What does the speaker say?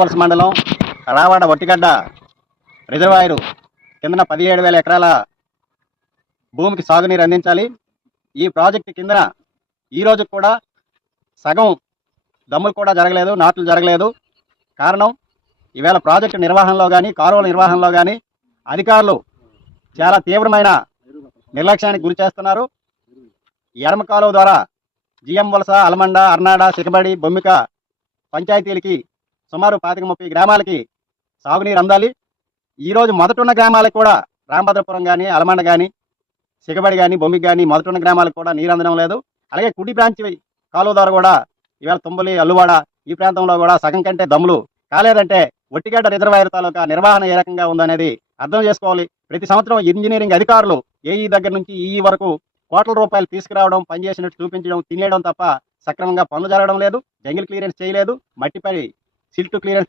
వలస మండలం రావాడ ఒట్టిగడ్డ రిజర్వాయరు కిందన 17,000 ఎకరాల భూమికి సాగునీరు అందించాలి. ఈ ప్రాజెక్టు కిందన ఈ రోజు కూడా సగం దమ్ములు కూడా జరగలేదు, నాట్లు జరగలేదు. కారణం ఈవేళ ప్రాజెక్టు నిర్వహణలో కానీ కాలువల నిర్వహణలో కానీ అధికారులు చాలా తీవ్రమైన నిర్లక్ష్యానికి గురి చేస్తున్నారు. ఎడమ కాలువ ద్వారా జిఎం వలస, అలమండ, అర్నాడ, సికబడి, బొమ్మిక పంచాయతీలకి సుమారు 25-30 గ్రామాలకి సాగునీరు అందాలి. ఈరోజు మొదటున్న గ్రామాలకు కూడా రామభద్రపురం కానీ, అలమండ కానీ, సిగబడి కానీ, బొమ్మికి కానీ మొదటున్న గ్రామాలకు కూడా నీరు అందడం లేదు. అలాగే కుడి బ్రాంచ్ కాలువ ద్వారా కూడా ఈవేళ తుంబలి, అల్లువాడ ఈ ప్రాంతంలో కూడా సగం కంటే దమ్ములు కాలేదంటే ఒట్టిగడ్డ రిజర్వాయర్ తాలూకా నిర్వహణ ఏ రకంగా ఉందనేది అర్థం చేసుకోవాలి. ప్రతి సంవత్సరం ఇంజనీరింగ్ అధికారులు ఏఈ దగ్గర నుంచి ఈఈ వరకు కోట్ల రూపాయలు తీసుకురావడం, పనిచేసినట్టు చూపించడం, తినేయడం తప్ప సక్రమంగా పనులు జరగడం లేదు. జంగిల్ క్లియరెన్స్ చేయలేదు, మట్టిపై సిల్ట్ క్లియరెన్స్